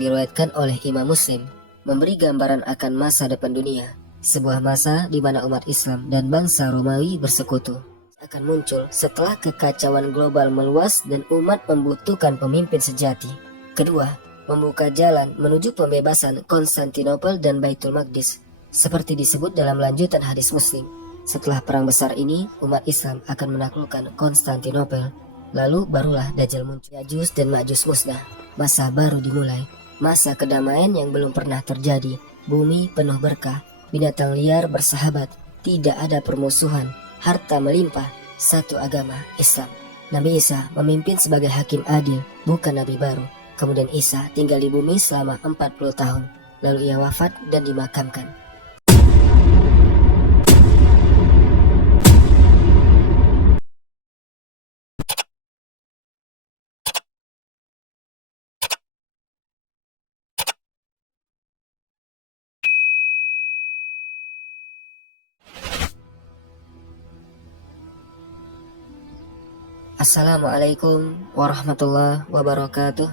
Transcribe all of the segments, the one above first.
yang diriwayatkan oleh Imam Muslim memberi gambaran akan masa depan dunia, sebuah masa di mana umat Islam dan bangsa Romawi bersekutu akan muncul setelah kekacauan global meluas dan umat membutuhkan pemimpin sejati. Kedua, membuka jalan menuju pembebasan Konstantinopel dan Baitul Maqdis. Seperti disebut dalam lanjutan hadis Muslim, setelah perang besar ini, umat Islam akan menaklukkan Konstantinopel. Lalu barulah Dajjal muncul. Yajus dan Majus musnah. Masa baru dimulai. Masa kedamaian yang belum pernah terjadi. Bumi penuh berkah. Binatang liar bersahabat. Tidak ada permusuhan. Harta melimpah. Satu agama, Islam. Nabi Isa memimpin sebagai hakim adil, bukan nabi baru. Kemudian Isa tinggal di bumi selama 40 tahun. Lalu ia wafat dan dimakamkan. Assalamualaikum warahmatullahi wabarakatuh.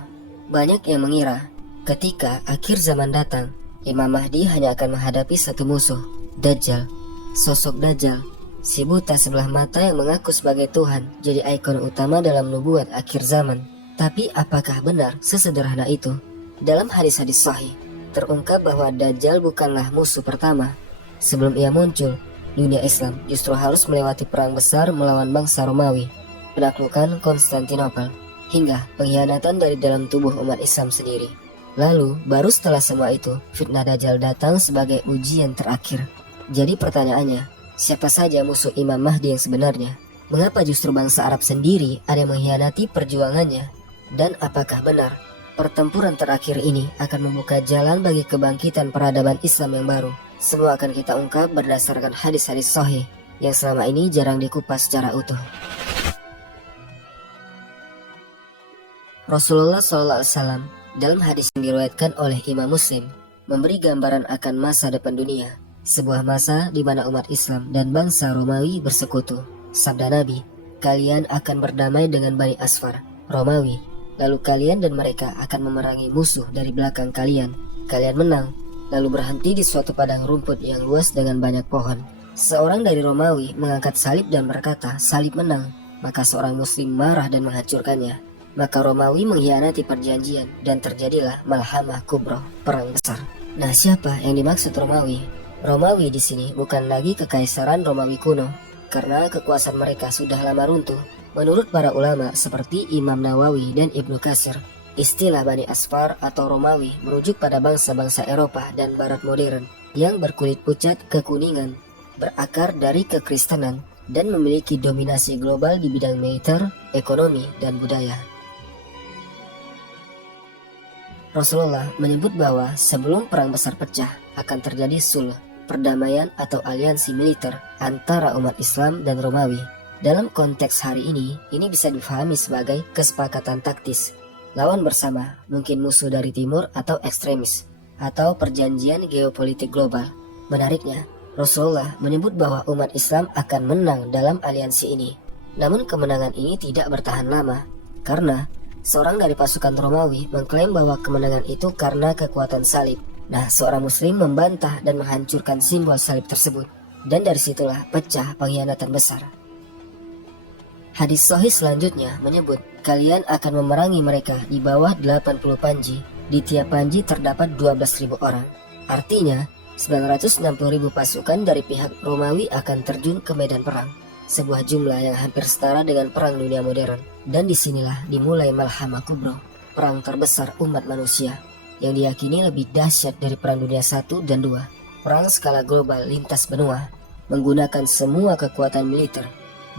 Banyak yang mengira ketika akhir zaman datang, Imam Mahdi hanya akan menghadapi satu musuh, Dajjal. Sosok Dajjal, si buta sebelah mata yang mengaku sebagai Tuhan, jadi ikon utama dalam nubuat akhir zaman. Tapi apakah benar sesederhana itu? Dalam hadis-hadis sahih, terungkap bahwa Dajjal bukanlah musuh pertama. Sebelum ia muncul, dunia Islam justru harus melewati perang besar melawan bangsa Romawi, penaklukan Konstantinopel, hingga pengkhianatan dari dalam tubuh umat Islam sendiri. Lalu, baru setelah semua itu, fitnah Dajjal datang sebagai ujian terakhir. Jadi pertanyaannya, siapa saja musuh Imam Mahdi yang sebenarnya? Mengapa justru bangsa Arab sendiri ada yang mengkhianati perjuangannya? Dan apakah benar pertempuran terakhir ini akan membuka jalan bagi kebangkitan peradaban Islam yang baru? Semua akan kita ungkap berdasarkan hadis-hadis sahih yang selama ini jarang dikupas secara utuh. Rasulullah SAW dalam hadis yang diriwayatkan oleh Imam Muslim memberi gambaran akan masa depan dunia, sebuah masa di mana umat Islam dan bangsa Romawi bersekutu. Sabda Nabi, kalian akan berdamai dengan Bani Asfar, Romawi, lalu kalian dan mereka akan memerangi musuh dari belakang kalian. Kalian menang, lalu berhenti di suatu padang rumput yang luas dengan banyak pohon. Seorang dari Romawi mengangkat salib dan berkata, salib menang. Maka seorang muslim marah dan menghancurkannya. Maka Romawi mengkhianati perjanjian dan terjadilah Malhamah Kubro, perang besar. Nah, siapa yang dimaksud Romawi? Romawi di sini bukan lagi kekaisaran Romawi kuno, karena kekuasaan mereka sudah lama runtuh. Menurut para ulama seperti Imam Nawawi dan Ibnu Katsir, istilah Bani Asfar atau Romawi merujuk pada bangsa-bangsa Eropa dan Barat modern yang berkulit pucat kekuningan, berakar dari kekristenan, dan memiliki dominasi global di bidang militer, ekonomi, dan budaya. Rasulullah menyebut bahwa sebelum perang besar pecah akan terjadi sulh, perdamaian atau aliansi militer antara umat Islam dan Romawi. Dalam konteks hari ini bisa difahami sebagai kesepakatan taktis, lawan bersama, mungkin musuh dari timur atau ekstremis, atau perjanjian geopolitik global. Menariknya, Rasulullah menyebut bahwa umat Islam akan menang dalam aliansi ini. Namun kemenangan ini tidak bertahan lama, karena seorang dari pasukan Romawi mengklaim bahwa kemenangan itu karena kekuatan salib. Nah, seorang muslim membantah dan menghancurkan simbol salib tersebut. Dan dari situlah pecah pengkhianatan besar. Hadis sahih selanjutnya menyebut, kalian akan memerangi mereka di bawah 80 panji. Di tiap panji terdapat 12.000 orang. Artinya, 960.000 pasukan dari pihak Romawi akan terjun ke medan perang. Sebuah jumlah yang hampir setara dengan perang dunia modern. Dan disinilah dimulai Malhamah Kubro, perang terbesar umat manusia, yang diyakini lebih dahsyat dari perang dunia 1 dan 2. Perang skala global lintas benua, menggunakan semua kekuatan militer,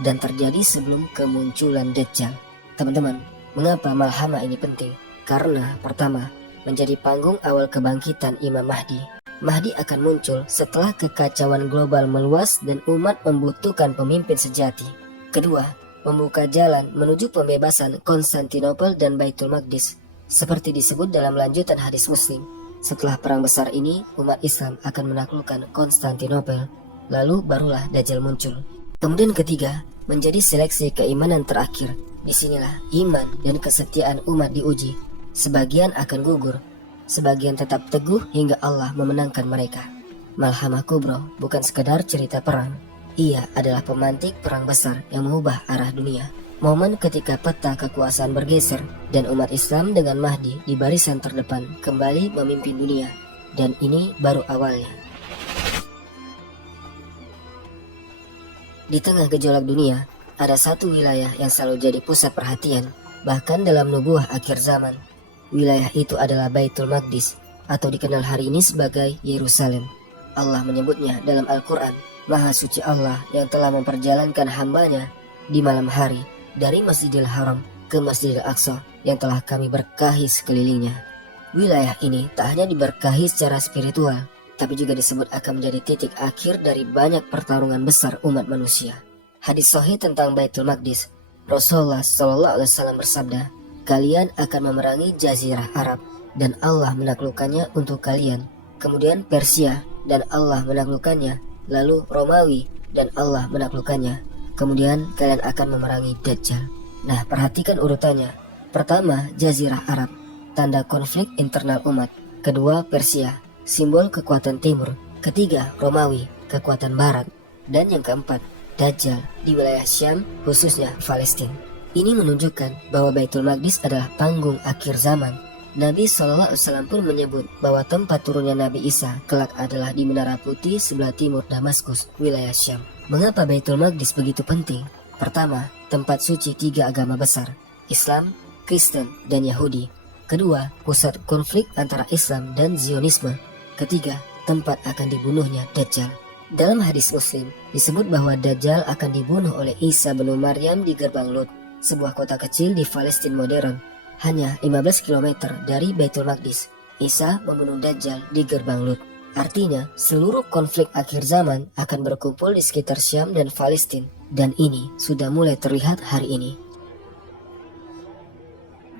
dan terjadi sebelum kemunculan Dajjal. Teman-teman, mengapa Malhamah ini penting? Karena pertama, menjadi panggung awal kebangkitan Imam Mahdi. Mahdi akan muncul setelah kekacauan global meluas dan umat membutuhkan pemimpin sejati. Kedua, membuka jalan menuju pembebasan Konstantinopel dan Baitul Maqdis. Seperti disebut dalam lanjutan hadis Muslim, setelah perang besar ini, umat Islam akan menaklukkan Konstantinopel. Lalu barulah Dajjal muncul. Kemudian ketiga, menjadi seleksi keimanan terakhir. Disinilah iman dan kesetiaan umat diuji. Sebagian akan gugur, sebagian tetap teguh hingga Allah memenangkan mereka. Malhamah Kubro bukan sekedar cerita perang. Ia adalah pemantik perang besar yang mengubah arah dunia. Momen ketika peta kekuasaan bergeser dan umat Islam dengan Mahdi di barisan terdepan kembali memimpin dunia. Dan ini baru awalnya. Di tengah gejolak dunia, ada satu wilayah yang selalu jadi pusat perhatian, bahkan dalam nubuah akhir zaman. Wilayah itu adalah Baitul Maqdis, atau dikenal hari ini sebagai Yerusalem. Allah menyebutnya dalam Al-Quran, Maha Suci Allah yang telah memperjalankan hambanya di malam hari dari Masjidil Haram ke Masjidil Aqsa yang telah kami berkahi sekelilingnya. Wilayah ini tak hanya diberkahi secara spiritual, tapi juga disebut akan menjadi titik akhir dari banyak pertarungan besar umat manusia. Hadis sahih tentang Baitul Maqdis, Rasulullah SAW bersabda, "Kalian akan memerangi Jazirah Arab dan Allah menaklukkannya untuk kalian. Kemudian Persia dan Allah menaklukkannya, lalu Romawi dan Allah menaklukkannya. Kemudian kalian akan memerangi Dajjal." Nah, perhatikan urutannya. Pertama, Jazirah Arab, tanda konflik internal umat. Kedua, Persia, simbol kekuatan timur. Ketiga, Romawi, kekuatan barat. Dan yang keempat, Dajjal di wilayah Syam, khususnya Palestina. Ini menunjukkan bahwa Baitul Maqdis adalah panggung akhir zaman. Nabi SAW pun menyebut bahwa tempat turunnya Nabi Isa kelak adalah di Menara Putih sebelah timur Damaskus, wilayah Syam. Mengapa Baitul Maqdis begitu penting? Pertama, tempat suci tiga agama besar, Islam, Kristen, dan Yahudi. Kedua, pusat konflik antara Islam dan Zionisme. Ketiga, tempat akan dibunuhnya Dajjal. Dalam hadis Muslim, disebut bahwa Dajjal akan dibunuh oleh Isa bin Maryam di Gerbang Lut, sebuah kota kecil di Palestina modern, hanya 15 km dari Baitul Maqdis. Isa membunuh Dajjal di Gerbang Lut. Artinya, seluruh konflik akhir zaman akan berkumpul di sekitar Syam dan Palestina, dan ini sudah mulai terlihat hari ini.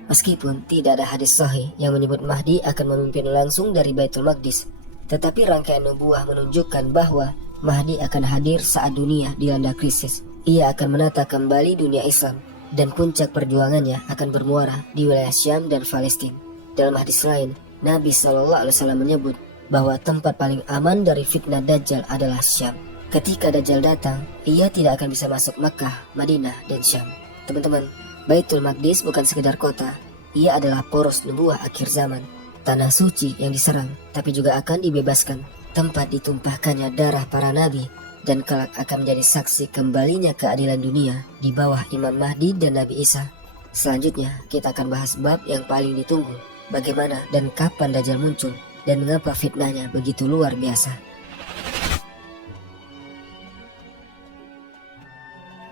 Meskipun tidak ada hadis sahih yang menyebut Mahdi akan memimpin langsung dari Baitul Maqdis, tetapi rangkaian nubuah menunjukkan bahwa Mahdi akan hadir saat dunia dilanda krisis. Ia akan menata kembali dunia Islam, dan puncak perjuangannya akan bermuara di wilayah Syam dan Palestina. Dalam hadis lain, Nabi SAW menyebut bahwa tempat paling aman dari fitnah Dajjal adalah Syam. Ketika Dajjal datang, ia tidak akan bisa masuk Makkah, Madinah, dan Syam. Teman-teman, Baitul Maqdis bukan sekedar kota, ia adalah poros nubuah akhir zaman, tanah suci yang diserang tapi juga akan dibebaskan, tempat ditumpahkannya darah para nabi, dan kelak akan menjadi saksi kembalinya keadilan dunia di bawah Imam Mahdi dan Nabi Isa. Selanjutnya kita akan bahas bab yang paling ditunggu, bagaimana dan kapan Dajjal muncul dan mengapa fitnahnya begitu luar biasa.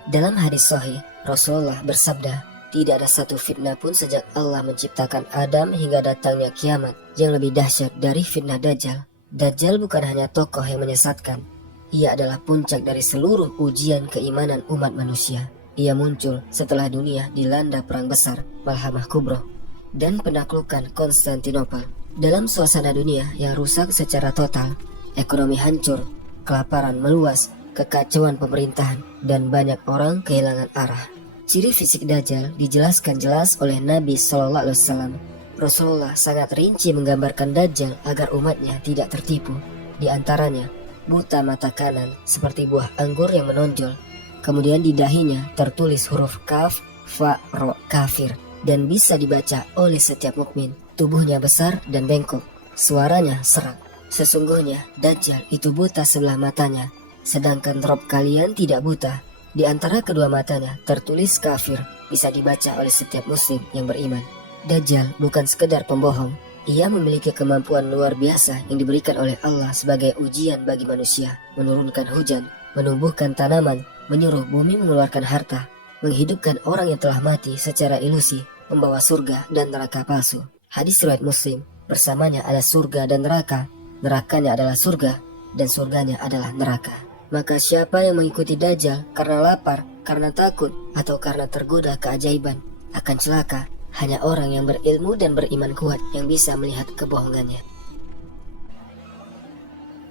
Dalam hadis sahih, Rasulullah bersabda, tidak ada satu fitnah pun sejak Allah menciptakan Adam hingga datangnya kiamat yang lebih dahsyat dari fitnah Dajjal. Dajjal bukan hanya tokoh yang menyesatkan, ia adalah puncak dari seluruh ujian keimanan umat manusia. Ia muncul setelah dunia dilanda perang besar, Malhamah Kubro, dan penaklukan Konstantinopel. Dalam suasana dunia yang rusak secara total, ekonomi hancur, kelaparan meluas, kekacauan pemerintahan, dan banyak orang kehilangan arah. Ciri fisik Dajjal dijelaskan jelas oleh Nabi SAW. Rasulullah sangat rinci menggambarkan Dajjal agar umatnya tidak tertipu. Di antaranya, buta mata kanan seperti buah anggur yang menonjol. Kemudian di dahinya tertulis huruf kaf, fa, ro, kafir, dan bisa dibaca oleh setiap mukmin. Tubuhnya besar dan bengkok, suaranya serak. Sesungguhnya Dajjal itu buta sebelah matanya, sedangkan Rob kalian tidak buta. Di antara kedua matanya tertulis kafir, bisa dibaca oleh setiap muslim yang beriman. Dajjal bukan sekedar pembohong, ia memiliki kemampuan luar biasa yang diberikan oleh Allah sebagai ujian bagi manusia, menurunkan hujan, menumbuhkan tanaman, menyuruh bumi mengeluarkan harta, menghidupkan orang yang telah mati secara ilusi, membawa surga dan neraka palsu. Hadis riwayat Muslim, bersamanya ada surga dan neraka, nerakanya adalah surga, dan surganya adalah neraka. Maka siapa yang mengikuti Dajjal karena lapar, karena takut, atau karena tergoda keajaiban, akan celaka. Hanya orang yang berilmu dan beriman kuat yang bisa melihat kebohongannya.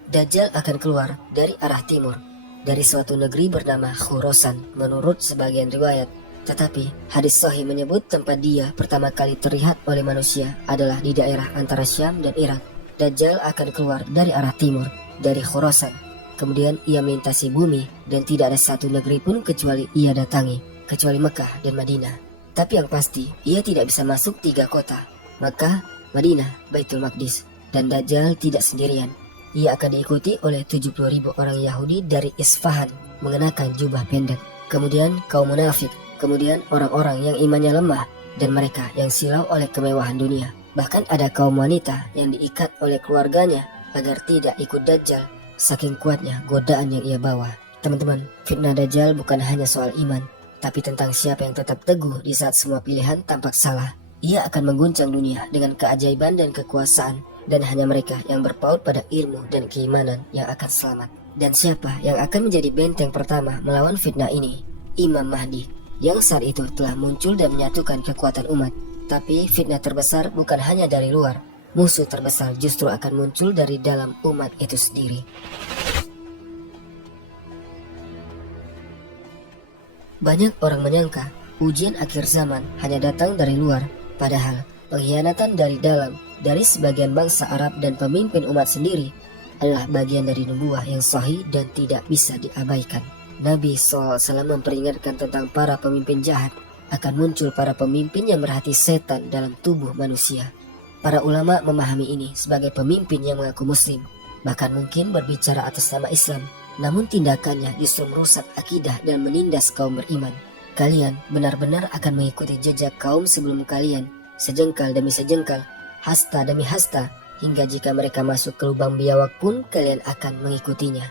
Dajjal akan keluar dari arah timur, dari suatu negeri bernama Khurasan. Menurut sebagian riwayat, Tetapi hadis sahih menyebut tempat dia pertama kali terlihat oleh manusia adalah di daerah antara Syam dan Irak. Dajjal akan keluar dari arah timur, dari Khurasan. Kemudian ia melintasi bumi dan tidak ada satu negeri pun kecuali ia datangi, kecuali Mekah dan Madinah. Tapi yang pasti, ia tidak bisa masuk 3 kota, Mekah, Madinah, Baitul Maqdis. Dan Dajjal tidak sendirian. Ia akan diikuti oleh 70.000 orang Yahudi dari Isfahan mengenakan jubah pendek. Kemudian kaum munafik, kemudian orang-orang yang imannya lemah, dan mereka yang silau oleh kemewahan dunia. Bahkan ada kaum wanita yang diikat oleh keluarganya agar tidak ikut Dajjal, saking kuatnya godaan yang ia bawa. Teman-teman, fitnah Dajjal bukan hanya soal iman, tapi tentang siapa yang tetap teguh di saat semua pilihan tampak salah. Ia akan mengguncang dunia dengan keajaiban dan kekuasaan, dan hanya mereka yang berpaut pada ilmu dan keimanan yang akan selamat. Dan siapa yang akan menjadi benteng pertama melawan fitnah ini? Imam Mahdi, yang saat itu telah muncul dan menyatukan kekuatan umat. Tapi fitnah terbesar bukan hanya dari luar, musuh terbesar justru akan muncul dari dalam umat itu sendiri. Banyak orang menyangka ujian akhir zaman hanya datang dari luar, padahal pengkhianatan dari dalam, dari sebagian bangsa Arab dan pemimpin umat sendiri adalah bagian dari nubuah yang sahih dan tidak bisa diabaikan. Nabi SAW memperingatkan tentang para pemimpin jahat. Akan muncul para pemimpin yang berhati setan dalam tubuh manusia. Para ulama memahami ini sebagai pemimpin yang mengaku muslim, bahkan mungkin berbicara atas nama Islam, namun tindakannya justru merusak akidah dan menindas kaum beriman. Kalian benar-benar akan mengikuti jejak kaum sebelum kalian, sejengkal demi sejengkal, hasta demi hasta, hingga jika mereka masuk ke lubang biawak pun kalian akan mengikutinya.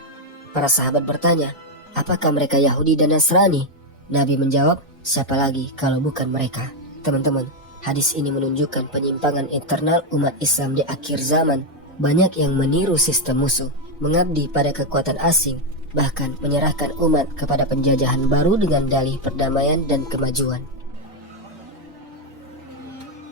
Para sahabat bertanya, apakah mereka Yahudi dan Nasrani? Nabi menjawab, siapa lagi kalau bukan mereka? Teman-teman, hadis ini menunjukkan penyimpangan internal umat Islam di akhir zaman. Banyak yang meniru sistem musuh, mengabdi pada kekuatan asing, bahkan menyerahkan umat kepada penjajahan baru dengan dalih perdamaian dan kemajuan.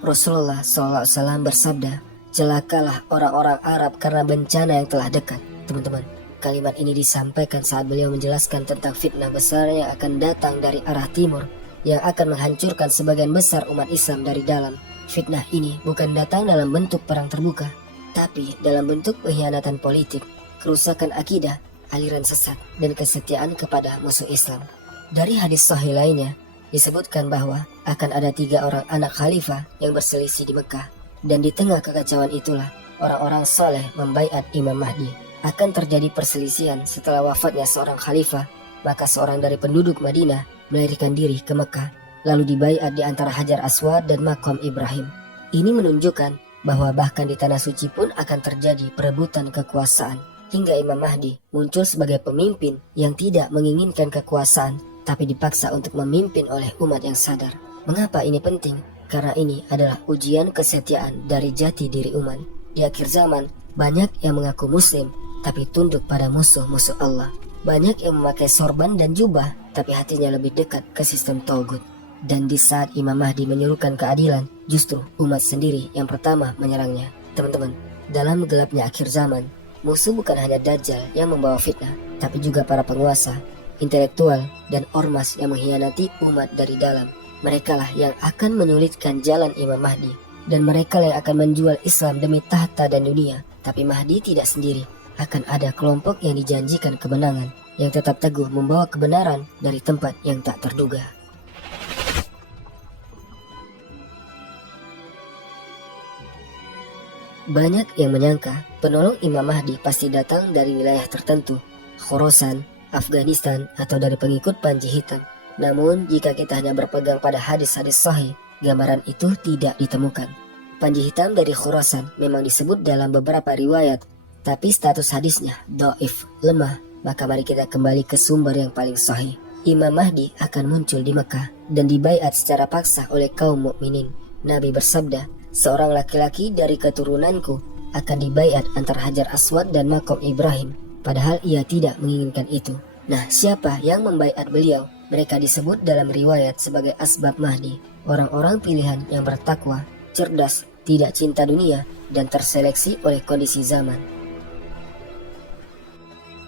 Rasulullah SAW bersabda, celakalah orang-orang Arab karena bencana yang telah dekat. Teman-teman, kalimat ini disampaikan saat beliau menjelaskan tentang fitnah besar yang akan datang dari arah timur, yang akan menghancurkan sebagian besar umat Islam dari dalam. Fitnah ini bukan datang dalam bentuk perang terbuka, tapi dalam bentuk pengkhianatan politik, kerusakan akidah, aliran sesat, dan kesetiaan kepada musuh Islam. Dari hadis sahih lainnya, disebutkan bahwa akan ada 3 orang anak khalifah yang berselisih di Mekah, dan di tengah kekacauan itulah orang-orang soleh membaiat Imam Mahdi. Akan terjadi perselisihan setelah wafatnya seorang khalifah, maka seorang dari penduduk Madinah melarikan diri ke Mekah, lalu dibaiat di antara Hajar Aswad dan Makam Ibrahim. Ini menunjukkan bahwa bahkan di tanah suci pun akan terjadi perebutan kekuasaan, hingga Imam Mahdi muncul sebagai pemimpin yang tidak menginginkan kekuasaan, tapi dipaksa untuk memimpin oleh umat yang sadar. Mengapa ini penting? Karena ini adalah ujian kesetiaan dari jati diri umat. Di akhir zaman, banyak yang mengaku muslim, tapi tunduk pada musuh-musuh Allah. Banyak yang memakai sorban dan jubah, tapi hatinya lebih dekat ke sistem Taugut. Dan di saat Imam Mahdi menyuruhkan keadilan, justru umat sendiri yang pertama menyerangnya. Teman-teman, dalam gelapnya akhir zaman, musuh bukan hanya Dajjal yang membawa fitnah, tapi juga para penguasa, intelektual, dan ormas yang mengkhianati umat dari dalam. Merekalah yang akan menyulitkan jalan Imam Mahdi, dan mereka yang akan menjual Islam demi tahta dan dunia. Tapi Mahdi tidak sendiri. Akan ada kelompok yang dijanjikan kemenangan, yang tetap teguh membawa kebenaran dari tempat yang tak terduga. Banyak yang menyangka penolong Imam Mahdi pasti datang dari wilayah tertentu, Khorasan, Afghanistan, atau dari pengikut Panji Hitam. Namun jika kita hanya berpegang pada hadis-hadis sahih, gambaran itu tidak ditemukan. Panji Hitam dari Khorasan memang disebut dalam beberapa riwayat, tapi status hadisnya dhaif, lemah. Maka mari kita kembali ke sumber yang paling sahih. Imam Mahdi akan muncul di Mekah dan dibaiat secara paksa oleh kaum mukminin. Nabi bersabda, seorang laki-laki dari keturunanku akan dibaiat antara Hajar Aswad dan Makam Ibrahim, padahal ia tidak menginginkan itu. Nah, siapa yang membaiat beliau? Mereka disebut dalam riwayat sebagai asbab Mahdi, orang-orang pilihan yang bertakwa, cerdas, tidak cinta dunia, dan terseleksi oleh kondisi zaman.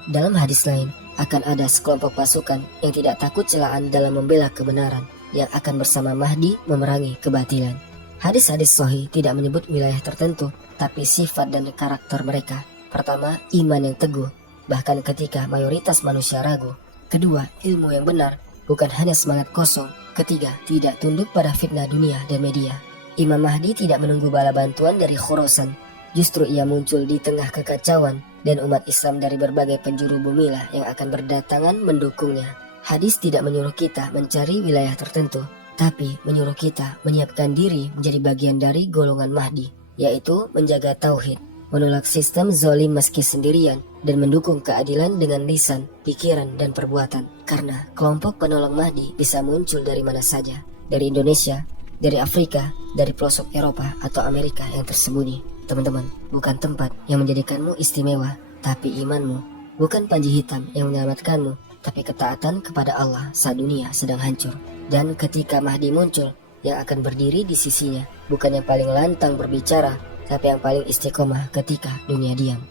Dalam hadis lain, akan ada sekelompok pasukan yang tidak takut celaan dalam membela kebenaran. yang akan bersama Mahdi memerangi kebatilan. Hadis-hadis sahih tidak menyebut wilayah tertentu, tapi sifat dan karakter mereka. Pertama, iman yang teguh, bahkan ketika mayoritas manusia ragu. Kedua, ilmu yang benar, bukan hanya semangat kosong. Ketiga, tidak tunduk pada fitnah dunia dan media. Imam Mahdi tidak menunggu bala bantuan dari Khorasan. Justru ia muncul di tengah kekacauan, dan umat Islam dari berbagai penjuru bumilah yang akan berdatangan mendukungnya. Hadis tidak menyuruh kita mencari wilayah tertentu, tapi menyuruh kita menyiapkan diri menjadi bagian dari golongan Mahdi, yaitu menjaga tauhid, menolak sistem zalim meski sendirian, dan mendukung keadilan dengan lisan, pikiran, dan perbuatan. Karena kelompok penolong Mahdi bisa muncul dari mana saja, dari Indonesia, dari Afrika, dari pelosok Eropa atau Amerika yang tersembunyi. Teman-teman, bukan tempat yang menjadikanmu istimewa, tapi imanmu. Bukan panji hitam yang menyelamatkanmu, tapi ketaatan kepada Allah saat dunia sedang hancur. Dan ketika Mahdi muncul, yang akan berdiri di sisinya bukan yang paling lantang berbicara, tapi yang paling istiqomah ketika dunia diam.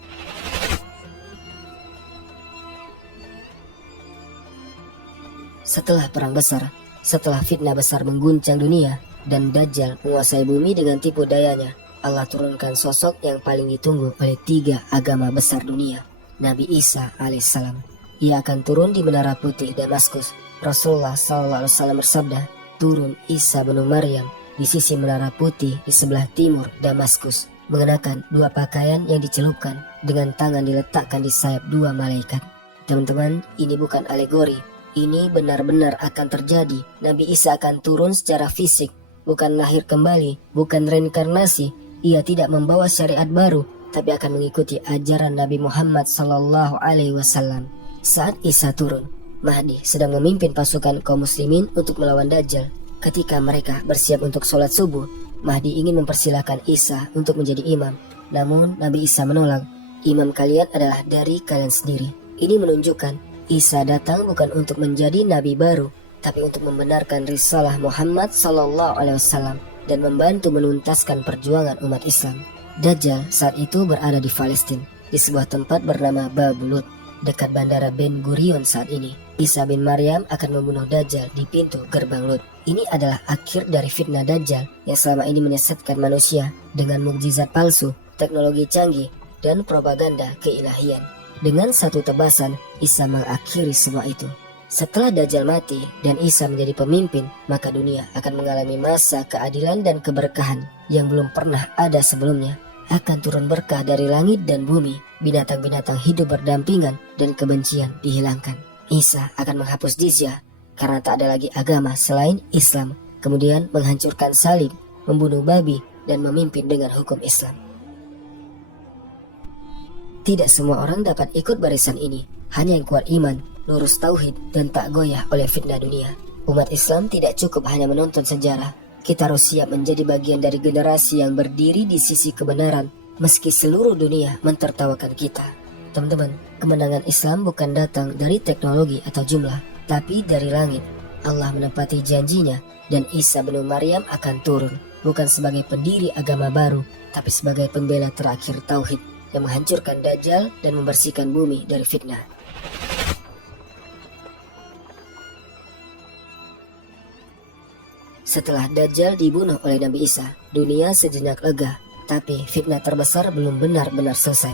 Setelah perang besar, setelah fitnah besar mengguncang dunia, dan Dajjal menguasai bumi dengan tipu dayanya, Allah turunkan sosok yang paling ditunggu oleh 3 agama besar dunia, Nabi Isa alaihissalam. Ia akan turun di Menara Putih Damaskus. Rasulullah SAW bersabda, turun Isa bin Maryam di sisi Menara Putih di sebelah timur Damaskus, mengenakan 2 pakaian yang dicelupkan, dengan tangan diletakkan di sayap 2 malaikat. Teman-teman, ini bukan alegori, ini benar-benar akan terjadi. Nabi Isa akan turun secara fisik, bukan lahir kembali, bukan reinkarnasi. Ia tidak membawa syariat baru, tapi akan mengikuti ajaran Nabi Muhammad SAW. Saat Isa turun, Mahdi sedang memimpin pasukan kaum muslimin untuk melawan Dajjal. Ketika mereka bersiap untuk sholat subuh, Mahdi ingin mempersilahkan Isa untuk menjadi imam. Namun Nabi Isa menolak. Imam kalian adalah dari kalian sendiri. Ini menunjukkan Isa datang bukan untuk menjadi nabi baru, tapi untuk membenarkan risalah Muhammad SAW dan membantu menuntaskan perjuangan umat Islam. Dajjal saat itu berada di Palestina, di sebuah tempat bernama Babulut, dekat bandara Ben Gurion saat ini. Isa bin Maryam akan membunuh Dajjal di pintu gerbang Lut. Ini adalah akhir dari fitnah Dajjal yang selama ini menyesatkan manusia dengan mukjizat palsu, teknologi canggih, dan propaganda keilahian. Dengan satu tebasan, Isa mengakhiri semua itu. Setelah Dajjal mati dan Isa menjadi pemimpin, maka dunia akan mengalami masa keadilan dan keberkahan yang belum pernah ada sebelumnya. Akan turun berkah dari langit dan bumi, binatang-binatang hidup berdampingan, dan kebencian dihilangkan. Isa akan menghapus jizyah karena tak ada lagi agama selain Islam, kemudian menghancurkan salib, membunuh babi, dan memimpin dengan hukum Islam. Tidak semua orang dapat ikut barisan ini, hanya yang kuat iman, lurus tauhid, dan tak goyah oleh fitnah dunia. Umat Islam tidak cukup hanya menonton sejarah. Kita harus siap menjadi bagian dari generasi yang berdiri di sisi kebenaran, meski seluruh dunia mentertawakan kita. Teman-teman, kemenangan Islam bukan datang dari teknologi atau jumlah, tapi dari langit. Allah menepati janjinya, dan Isa bin Maryam akan turun, bukan sebagai pendiri agama baru, tapi sebagai pembela terakhir tauhid, yang menghancurkan Dajjal dan membersihkan bumi dari fitnah. Setelah Dajjal dibunuh oleh Nabi Isa, dunia sejenak lega, tapi fitnah terbesar belum benar-benar selesai.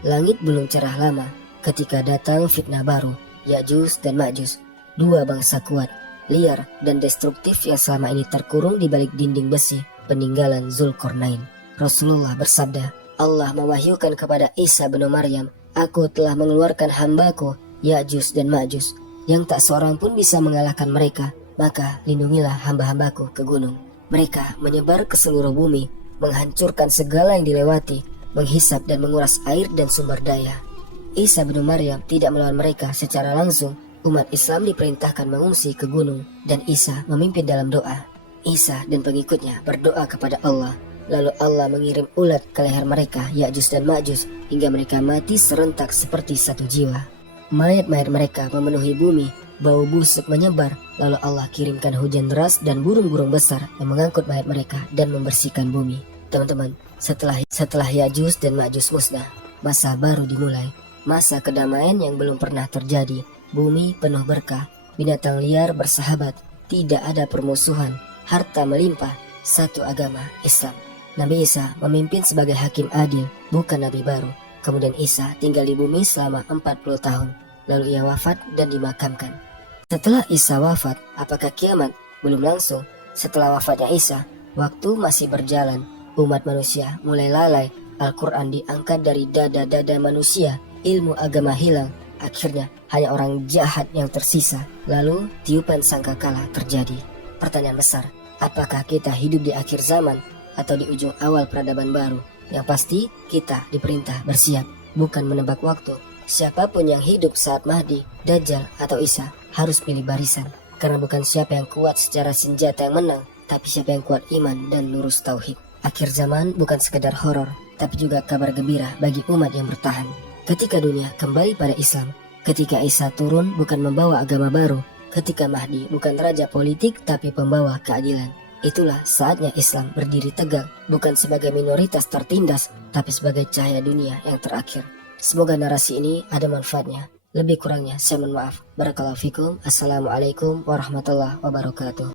Langit belum cerah lama ketika datang fitnah baru, Ya'juj dan Ma'juj, 2 bangsa kuat, liar, dan destruktif yang selama ini terkurung di balik dinding besi peninggalan Zulkarnain. Rasulullah bersabda, Allah mewahyukan kepada Isa bin Maryam, aku telah mengeluarkan hambaku, Ya'juj dan Ma'juj, yang tak seorang pun bisa mengalahkan mereka, maka lindungilah hamba-hambaku ke gunung. Mereka menyebar ke seluruh bumi, menghancurkan segala yang dilewati, menghisap dan menguras air dan sumber daya. Isa bin Maryam tidak melawan mereka secara langsung. Umat Islam diperintahkan mengungsi ke gunung, dan Isa memimpin dalam doa. Isa dan pengikutnya berdoa kepada Allah, lalu Allah mengirim ulat ke leher mereka, Ya'juj dan Ma'juj, hingga mereka mati serentak seperti satu jiwa. Mayat-mayat mereka memenuhi bumi, bau busuk menyebar, lalu Allah kirimkan hujan deras dan burung-burung besar yang mengangkut mayat mereka dan membersihkan bumi. Teman-teman, setelah Ya'juj dan Ma'juj musnah, masa baru dimulai, masa kedamaian yang belum pernah terjadi. Bumi penuh berkah, binatang liar bersahabat, tidak ada permusuhan, harta melimpah, satu agama, Islam. Nabi Isa memimpin sebagai hakim adil, bukan nabi baru. Kemudian Isa tinggal di bumi selama 40 tahun, lalu ia wafat dan dimakamkan. Setelah Isa wafat, apakah kiamat? Belum langsung. Setelah wafatnya Isa, waktu masih berjalan, umat manusia mulai lalai, Al-Quran diangkat dari dada-dada manusia, ilmu agama hilang, akhirnya hanya orang jahat yang tersisa. Lalu tiupan sangkakala terjadi. Pertanyaan besar, apakah kita hidup di akhir zaman atau di ujung awal peradaban baru? Yang pasti kita diperintah bersiap, bukan menebak waktu. Siapapun yang hidup saat Mahdi, Dajjal atau Isa harus pilih barisan. Karena bukan siapa yang kuat secara senjata yang menang, tapi siapa yang kuat iman dan lurus tauhid. Akhir zaman bukan sekedar horor, tapi juga kabar gembira bagi umat yang bertahan. Ketika dunia kembali pada Islam, ketika Isa turun bukan membawa agama baru, ketika Mahdi bukan raja politik tapi pembawa keadilan. Itulah saatnya Islam berdiri tegak, bukan sebagai minoritas tertindas, tapi sebagai cahaya dunia yang terakhir. Semoga narasi ini ada manfaatnya. Lebih kurangnya saya mohon maaf. Barakallahu fikum. Assalamualaikum warahmatullahi wabarakatuh.